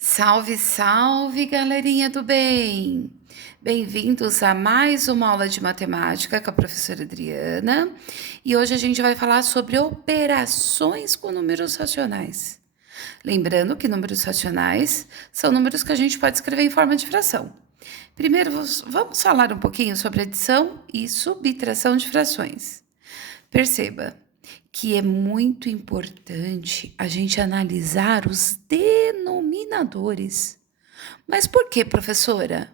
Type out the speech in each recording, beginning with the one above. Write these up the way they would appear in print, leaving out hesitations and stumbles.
Salve, salve, galerinha do bem! Bem-vindos a mais uma aula de matemática com a professora Adriana. E hoje a gente vai falar sobre operações com números racionais. Lembrando que números racionais são números que a gente pode escrever em forma de fração. Primeiro, vamos falar um pouquinho sobre adição e subtração de frações. Perceba que é muito importante a gente analisar os denominadores. Mas por que, professora?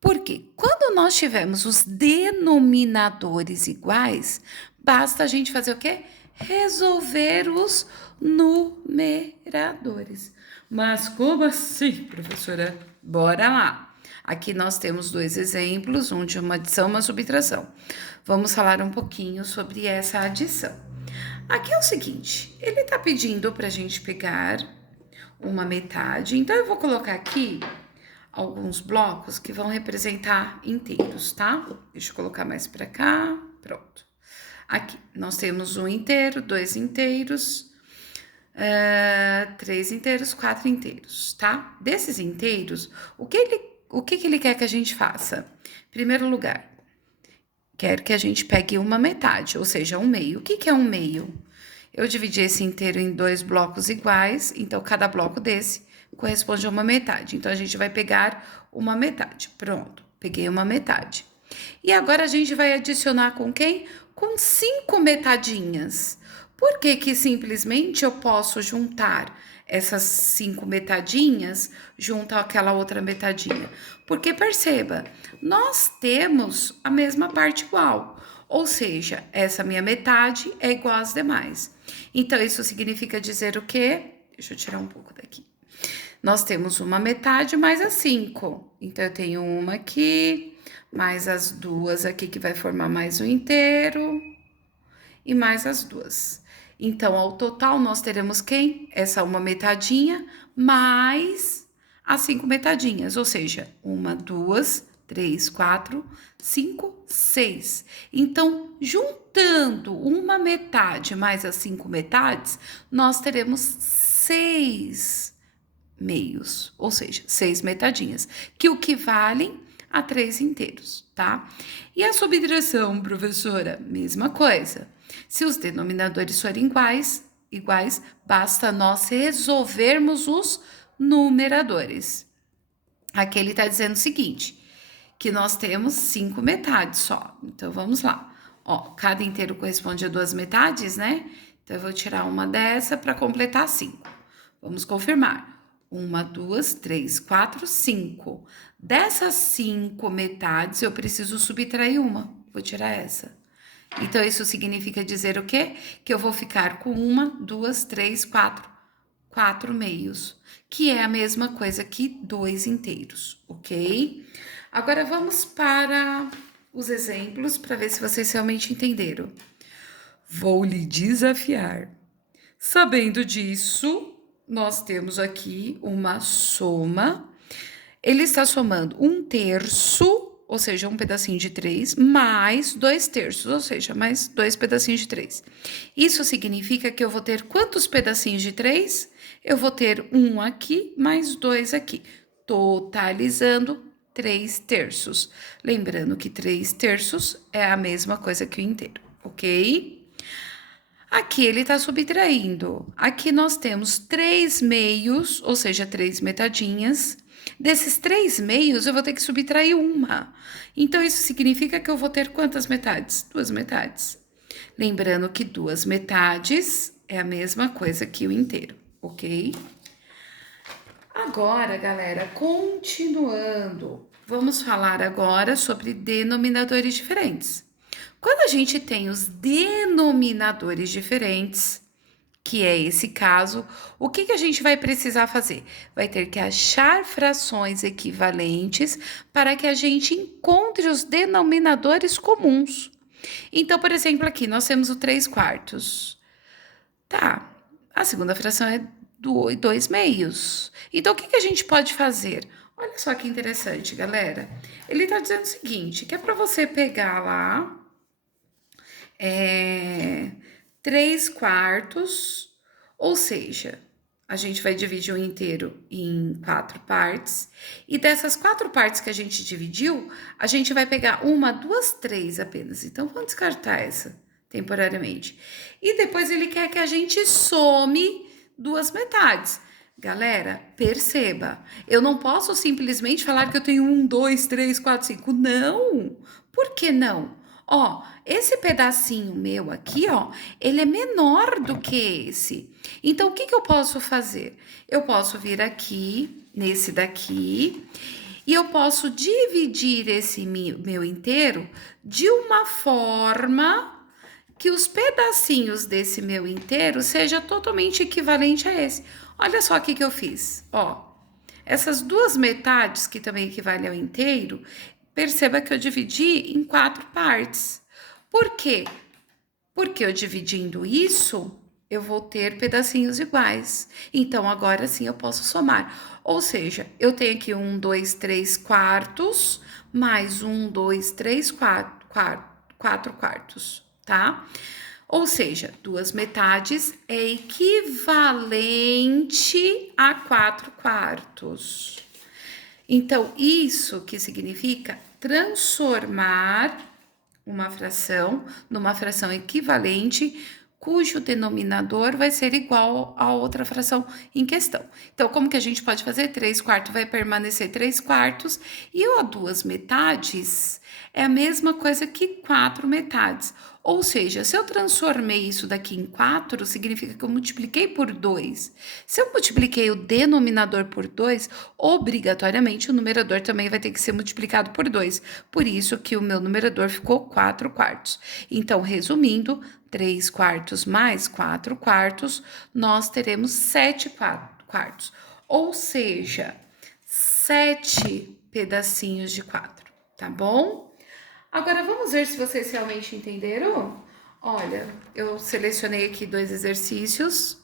Porque quando nós tivermos os denominadores iguais, basta a gente fazer o quê? Resolver os numeradores. Mas como assim, professora? Bora lá. Aqui nós temos dois exemplos, um de uma adição e uma subtração. Vamos falar um pouquinho sobre essa adição. Aqui é o seguinte, ele está pedindo para a gente pegar uma metade, então eu vou colocar aqui alguns blocos que vão representar inteiros, tá? Deixa eu colocar mais para cá, pronto. Aqui, nós temos um inteiro, dois inteiros, três inteiros, quatro inteiros, tá? Desses inteiros, o que ele quer que a gente faça? Em primeiro lugar, quer que a gente pegue uma metade, ou seja, um meio. O que é um meio? Eu dividi esse inteiro em dois blocos iguais, então cada bloco desse corresponde a uma metade. Então a gente vai pegar uma metade. Pronto, peguei uma metade. E agora a gente vai adicionar com quem? Com 5 metadinhas. Por que que simplesmente eu posso juntar essas 5 metadinhas junto àquela outra metadinha? Porque perceba, nós temos a mesma parte igual. Ou seja, essa minha metade é igual às demais. Então, isso significa dizer o quê? Deixa eu tirar um pouco daqui. Nós temos uma metade mais as 5. Então, eu tenho uma aqui, mais as duas aqui, que vai formar mais um inteiro, e mais as duas. Então, ao total, nós teremos quem? Essa uma metadinha, mais as 5 metadinhas, ou seja, uma, duas, três, quatro, cinco, seis. Então, juntando uma metade mais as 5 metades, nós teremos 6 meios, ou seja, 6 metadinhas, que o que valem a 3 inteiros, tá? E a subtração, professora? Mesma coisa. Se os denominadores forem iguais, basta nós resolvermos os numeradores. Aqui ele está dizendo o seguinte, que nós temos 5 metades só. Então, vamos lá. Ó, cada inteiro corresponde a 2 metades, né? Então, eu vou tirar uma dessa para completar 5. Vamos confirmar. Uma, duas, três, quatro, 5. Dessas 5 metades, eu preciso subtrair uma. Vou tirar essa. Então, isso significa dizer o quê? Que eu vou ficar com uma, duas, três, quatro meios, que é a mesma coisa que 2 inteiros, ok? Agora, vamos para os exemplos para ver se vocês realmente entenderam. Vou lhe desafiar. Sabendo disso, nós temos aqui uma soma. Ele está somando 1/3, ou seja, um pedacinho de 3, mais 2/3, ou seja, mais 2 pedacinhos de 3. Isso significa que eu vou ter quantos pedacinhos de 3? Eu vou ter um aqui, mais 2 aqui, totalizando 3/3. Lembrando que 3/3 é a mesma coisa que o inteiro, ok? Aqui ele está subtraindo. Aqui nós temos 3 meios, ou seja, 3 metadinhas. Desses 3 meios, eu vou ter que subtrair uma. Então, isso significa que eu vou ter quantas metades? 2 metades. Lembrando que 2 metades é a mesma coisa que o inteiro, ok? Agora, galera, continuando, vamos falar agora sobre denominadores diferentes. Quando a gente tem os denominadores diferentes, que é esse caso, o que a gente vai precisar fazer? Vai ter que achar frações equivalentes para que a gente encontre os denominadores comuns. Então, por exemplo, aqui nós temos o 3/4. Tá, a segunda fração é 2 meios. Então, o que a gente pode fazer? Olha só que interessante, galera. Ele está dizendo o seguinte, que é para você pegar lá 3/4, ou seja, a gente vai dividir o inteiro em 4 partes. E dessas 4 partes que a gente dividiu, a gente vai pegar 1, 2, 3 apenas. Então, vamos descartar essa temporariamente. E depois ele quer que a gente some 2 metades. Galera, perceba, eu não posso simplesmente falar que eu tenho 1, 2, 3, 4, 5. Não! Por que não? Ó, esse pedacinho meu aqui, ó, ele é menor do que esse. Então, o que eu posso fazer? Eu posso vir aqui, nesse daqui, e eu posso dividir esse meu inteiro de uma forma que os pedacinhos desse meu inteiro seja totalmente equivalente a esse. Olha só o que eu fiz, ó. Essas 2 metades, que também equivalem ao inteiro, perceba que eu dividi em 4 partes. Por quê? Porque eu dividindo isso, eu vou ter pedacinhos iguais. Então, agora sim eu posso somar. Ou seja, eu tenho aqui 1, 2, 3 quartos, mais 1, 2, 3, 4 quartos, tá? Ou seja, 2 metades é equivalente a 4 quartos. Então, isso que significa transformar uma fração numa fração equivalente, cujo denominador vai ser igual a outra fração em questão. Então, como que a gente pode fazer? 3 quartos vai permanecer 3 quartos, e o 2 metades é a mesma coisa que 4 metades. Ou seja, se eu transformei isso daqui em 4, significa que eu multipliquei por 2. Se eu multipliquei o denominador por 2, obrigatoriamente o numerador também vai ter que ser multiplicado por 2. Por isso que o meu numerador ficou 4 quartos. Então, resumindo, 3 quartos mais 4 quartos, nós teremos 7 quartos. Ou seja, 7 pedacinhos de 4, tá bom? Agora, vamos ver se vocês realmente entenderam? Olha, eu selecionei aqui 2 exercícios.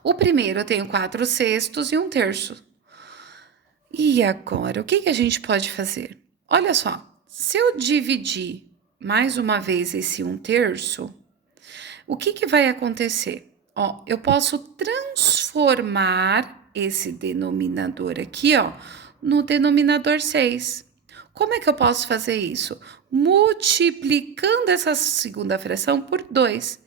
O primeiro eu tenho 4 sextos e 1/3. E agora, o que a gente pode fazer? Olha só, se eu dividir mais uma vez esse 1/3, o que vai acontecer? Ó, eu posso transformar esse denominador aqui, ó, no denominador 6. Como é que eu posso fazer isso? Multiplicando essa segunda fração por 2.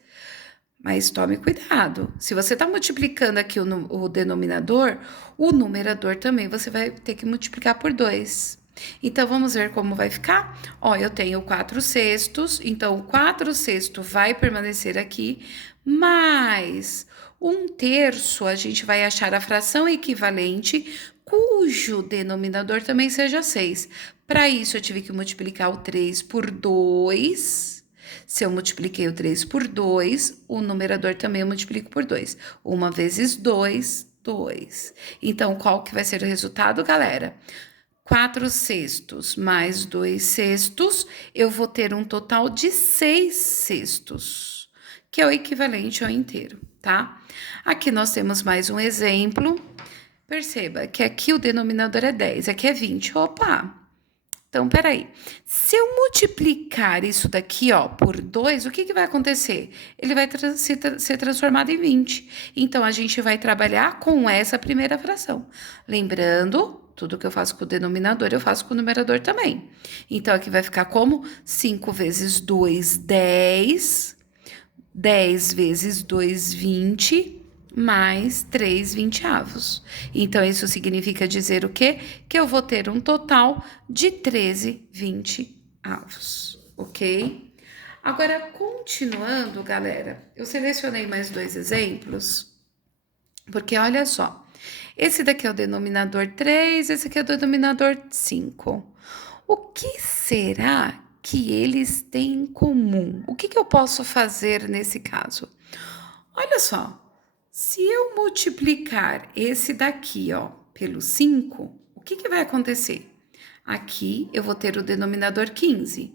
Mas tome cuidado. Se você está multiplicando aqui o denominador, o numerador também você vai ter que multiplicar por 2. Então, vamos ver como vai ficar? Ó, eu tenho 4 sextos, então o 4 sexto vai permanecer aqui, mais 1/3, a gente vai achar a fração equivalente, cujo denominador também seja 6. Para isso, eu tive que multiplicar o 3 por 2. Se eu multipliquei o 3 por 2, o numerador também eu multiplico por 2. 1 vezes 2, 2. Então, qual que vai ser o resultado, galera? 4 sextos mais 2 sextos, eu vou ter um total de 6 sextos, que é o equivalente ao inteiro, tá? Aqui nós temos mais um exemplo. Perceba que aqui o denominador é 10, aqui é 20. Opa! Então, peraí. Se eu multiplicar isso daqui, ó, por 2, o que vai acontecer? Ele vai ser transformado em 20. Então, a gente vai trabalhar com essa primeira fração. Lembrando, tudo que eu faço com o denominador, eu faço com o numerador também. Então, aqui vai ficar como 5 vezes 2, 10. 10 vezes 2, 20. Mais 3 vinteavos. Então, isso significa dizer o quê? Que eu vou ter um total de 13 vinteavos, ok? Agora, continuando, galera, eu selecionei mais 2 exemplos, porque olha só, esse daqui é o denominador 3, esse aqui é o denominador 5. O que será que eles têm em comum? O que eu posso fazer nesse caso? Olha só. Se eu multiplicar esse daqui, ó, pelo 5, o que vai acontecer? Aqui eu vou ter o denominador 15.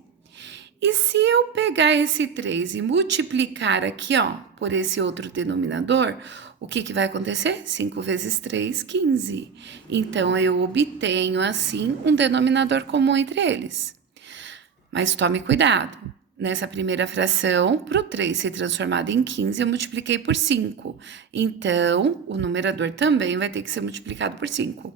E se eu pegar esse 3 e multiplicar aqui, ó, por esse outro denominador, o que vai acontecer? 5 vezes 3, 15. Então, eu obtenho, assim, um denominador comum entre eles. Mas tome cuidado. nessa primeira fração, para o 3 ser transformado em 15, eu multipliquei por 5. Então, o numerador também vai ter que ser multiplicado por 5.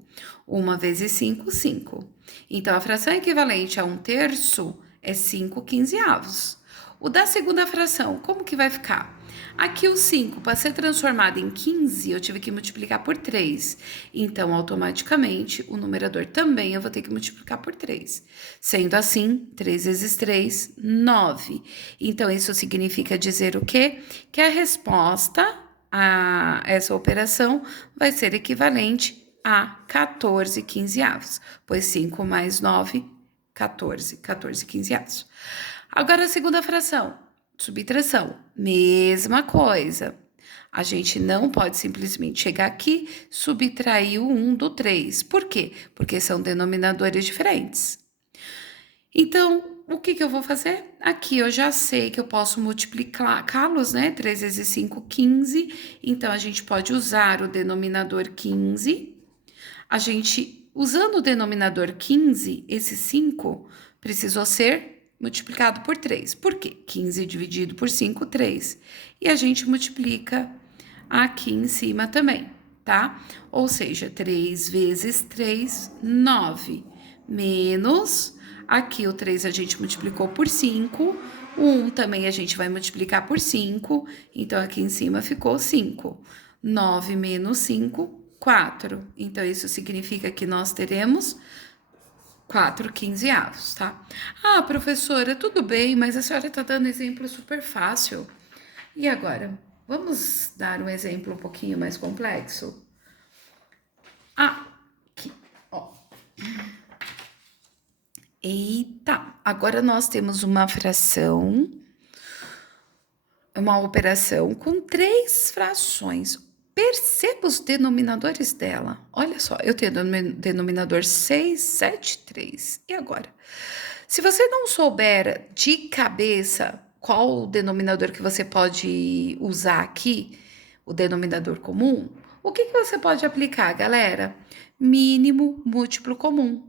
1 vezes 5, 5. Então, a fração equivalente a 1/3 é 5 quinzeavos. O da segunda fração, como que vai ficar? Aqui o 5, para ser transformado em 15, eu tive que multiplicar por 3. Então, automaticamente, o numerador também eu vou ter que multiplicar por 3. Sendo assim, 3 vezes 3, 9. Então, isso significa dizer o quê? Que a resposta a essa operação vai ser equivalente a 14 quinzeavos, pois 5 mais 9, 14. 14 quinzeavos. Agora, a segunda fração. Subtração, mesma coisa. A gente não pode simplesmente chegar aqui, subtrair o 1 do 3. Por quê? Porque são denominadores diferentes. Então, o que eu vou fazer? Aqui eu já sei que eu posso multiplicá-los, né? 3 vezes 5, 15. Então, a gente pode usar o denominador 15. Usando o denominador 15, esse 5 precisou ser multiplicado por 3. Por quê? 15 dividido por 5, 3. E a gente multiplica aqui em cima também, tá? Ou seja, 3 vezes 3, 9. Menos, aqui o 3 a gente multiplicou por 5. O 1 também a gente vai multiplicar por 5. Então, aqui em cima ficou 5. 9 menos 5, 4. Então, isso significa que nós teremos 4 quinzeavos, tá? Ah, professora, tudo bem, mas a senhora está dando exemplo super fácil. E agora? Vamos dar um exemplo um pouquinho mais complexo? Aqui, ó. Eita, agora nós temos uma fração, uma operação com 3 frações. Perceba os denominadores dela. Olha só, eu tenho denominador 6, 7, 3. E agora? Se você não souber de cabeça qual o denominador que você pode usar aqui, o denominador comum, o que você pode aplicar, galera? Mínimo múltiplo comum.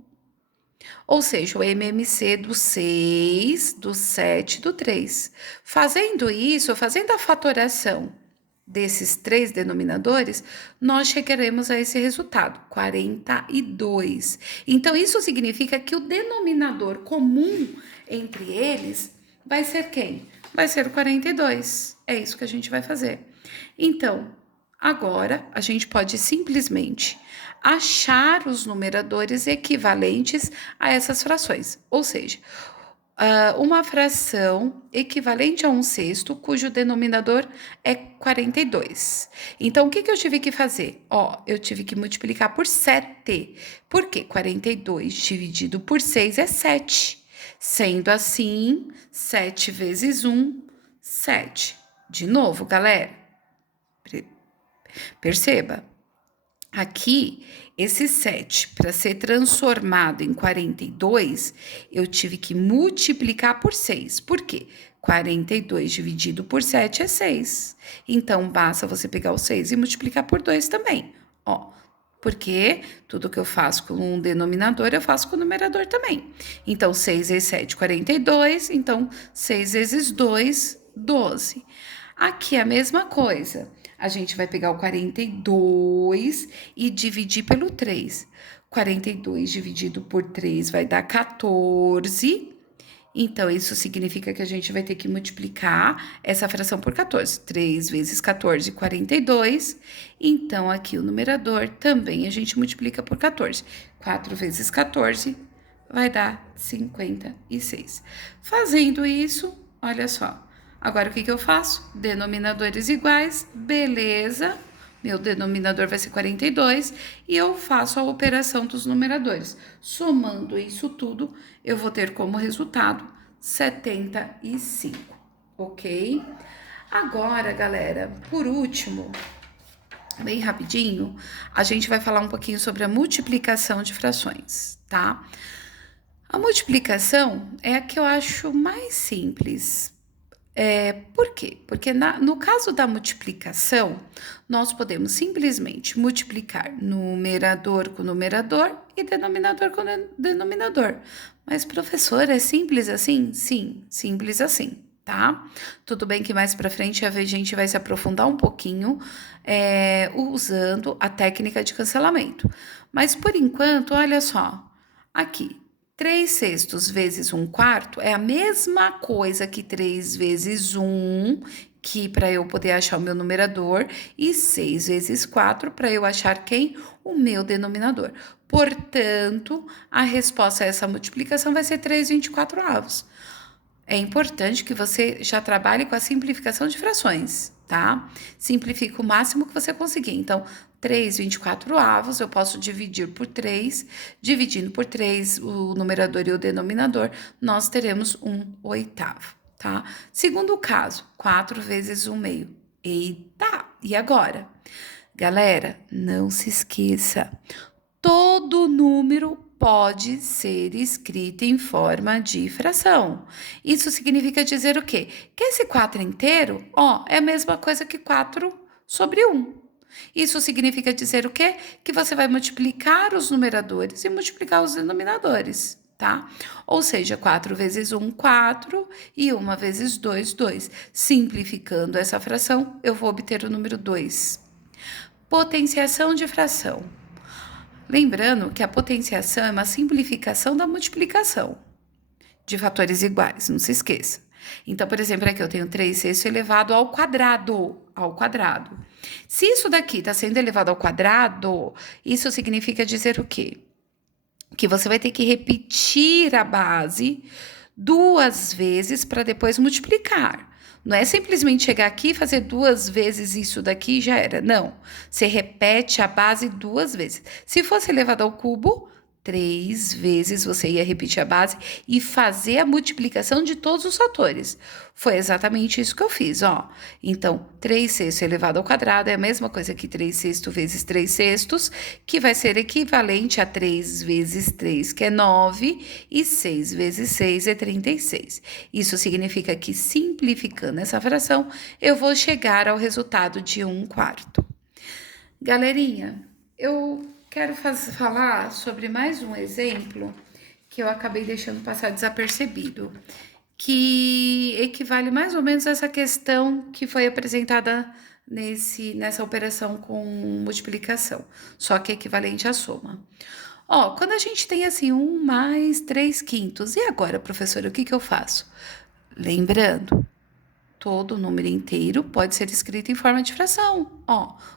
Ou seja, o MMC do 6, do 7, do 3. Fazendo isso, fazendo a fatoração desses 3 denominadores, nós chegaremos a esse resultado, 42. Então, isso significa que o denominador comum entre eles vai ser quem? Vai ser o 42. É isso que a gente vai fazer. Então, agora, a gente pode simplesmente achar os numeradores equivalentes a essas frações. Ou seja, uma fração equivalente a 1/6, cujo denominador é 42. Então, o que eu tive que fazer? Eu tive que multiplicar por 7. Por quê? 42 dividido por 6 é 7. Sendo assim, 7 vezes 1, 7. De novo, galera, perceba. Aqui, esse 7, para ser transformado em 42, eu tive que multiplicar por 6. Por quê? 42 dividido por 7 é 6. Então, basta você pegar o 6 e multiplicar por 2 também. Porque tudo que eu faço com um denominador, eu faço com o numerador também. Então, 6 vezes 7, 42. Então, 6 vezes 2, 12. Aqui é a mesma coisa. A gente vai pegar o 42 e dividir pelo 3. 42 dividido por 3 vai dar 14. Então, isso significa que a gente vai ter que multiplicar essa fração por 14. 3 vezes 14, 42. Então, aqui o numerador também a gente multiplica por 14. 4 vezes 14 vai dar 56. Fazendo isso, olha só. Agora, o que eu faço? Denominadores iguais, beleza. Meu denominador vai ser 42 e eu faço a operação dos numeradores. Somando isso tudo, eu vou ter como resultado 75, ok? Agora, galera, por último, bem rapidinho, a gente vai falar um pouquinho sobre a multiplicação de frações, tá? A multiplicação é a que eu acho mais simples. Por quê? Porque no caso da multiplicação, nós podemos simplesmente multiplicar numerador com numerador e denominador com denominador. Mas, professor, é simples assim? Sim, simples assim, tá? Tudo bem que mais para frente a gente vai se aprofundar um pouquinho usando a técnica de cancelamento. Mas, por enquanto, olha só, aqui, 3 sextos vezes 1 quarto é a mesma coisa que 3 vezes 1, que para eu poder achar o meu numerador, e 6 vezes 4 para eu achar quem? O meu denominador. Portanto, a resposta a essa multiplicação vai ser 3/24. É importante que você já trabalhe com a simplificação de frações, tá? Simplifica o máximo que você conseguir. Então, 3/24, eu posso dividir por 3. Dividindo por 3 o numerador e o denominador, nós teremos 1/8, tá? Segundo caso, 4 vezes 1/2. Eita! E agora? Galera, não se esqueça, todo número pode ser escrito em forma de fração. Isso significa dizer o quê? Que esse 4 inteiro, é a mesma coisa que 4/1. Isso significa dizer o quê? Que você vai multiplicar os numeradores e multiplicar os denominadores, tá? Ou seja, 4 vezes 1, 4, e 1 vezes 2, 2. Simplificando essa fração, eu vou obter o número 2. Potenciação de fração. Lembrando que a potenciação é uma simplificação da multiplicação de fatores iguais, não se esqueça. Então, por exemplo, aqui eu tenho 3 sextos elevado ao quadrado, Se isso daqui está sendo elevado ao quadrado, isso significa dizer o quê? Que você vai ter que repetir a base 2 vezes para depois multiplicar. Não é simplesmente chegar aqui e fazer 2 vezes isso daqui e já era. Não. Você repete a base 2 vezes. Se fosse elevado ao cubo, 3 vezes você ia repetir a base e fazer a multiplicação de todos os fatores. Foi exatamente isso que eu fiz, Então, 3 sextos elevado ao quadrado é a mesma coisa que 3 sextos vezes 3 sextos, que vai ser equivalente a 3 vezes 3, que é 9, e 6 vezes 6 é 36. Isso significa que, simplificando essa fração, eu vou chegar ao resultado de 1 quarto. Galerinha, eu quero falar sobre mais um exemplo que eu acabei deixando passar desapercebido, que equivale mais ou menos a essa questão que foi apresentada nessa operação com multiplicação, só que é equivalente à soma. Quando a gente tem assim 1 mais 3 quintos, e agora, professora, o que eu faço? Lembrando, todo número inteiro pode ser escrito em forma de fração.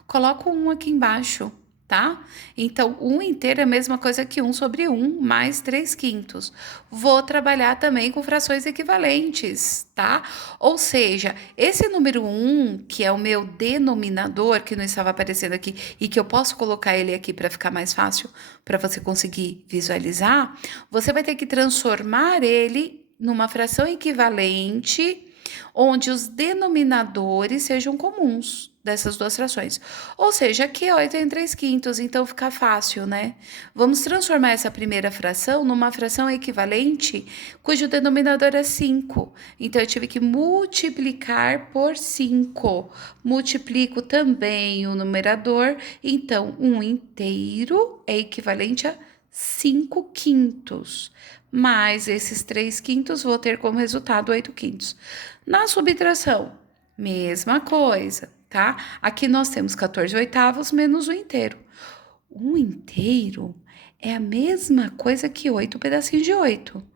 Coloco 1 aqui embaixo, tá? Então, 1 inteiro é a mesma coisa que 1/1 mais 3 quintos. Vou trabalhar também com frações equivalentes, tá? Ou seja, esse número 1, que é o meu denominador, que não estava aparecendo aqui, e que eu posso colocar ele aqui para ficar mais fácil para você conseguir visualizar, você vai ter que transformar ele numa fração equivalente, onde os denominadores sejam comuns dessas duas frações. Ou seja, aqui 8 em 3 quintos, então fica fácil, né? Vamos transformar essa primeira fração numa fração equivalente cujo denominador é 5. Então, eu tive que multiplicar por 5. Multiplico também o numerador, então 1 inteiro é equivalente a 5 quintos. Mais esses 3 quintos, vou ter como resultado 8 quintos. Na subtração, mesma coisa, tá? Aqui nós temos 14/8 menos 1 inteiro. 1 inteiro é a mesma coisa que 8 pedacinhos de 8,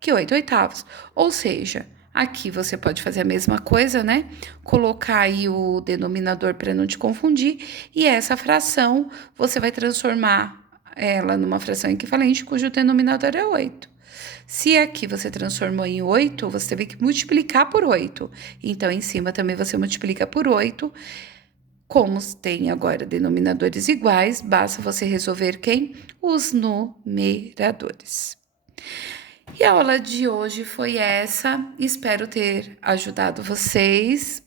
que 8/8. Ou seja, aqui você pode fazer a mesma coisa, né? Colocar aí o denominador para não te confundir, e essa fração você vai transformar ela numa fração equivalente cujo denominador é 8. Se aqui você transformou em 8, você teve que multiplicar por 8. Então, em cima também você multiplica por 8. Como tem agora denominadores iguais, basta você resolver quem? Os numeradores. E a aula de hoje foi essa. Espero ter ajudado vocês.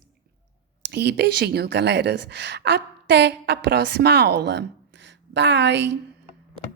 E beijinho, galera. Até a próxima aula. Bye!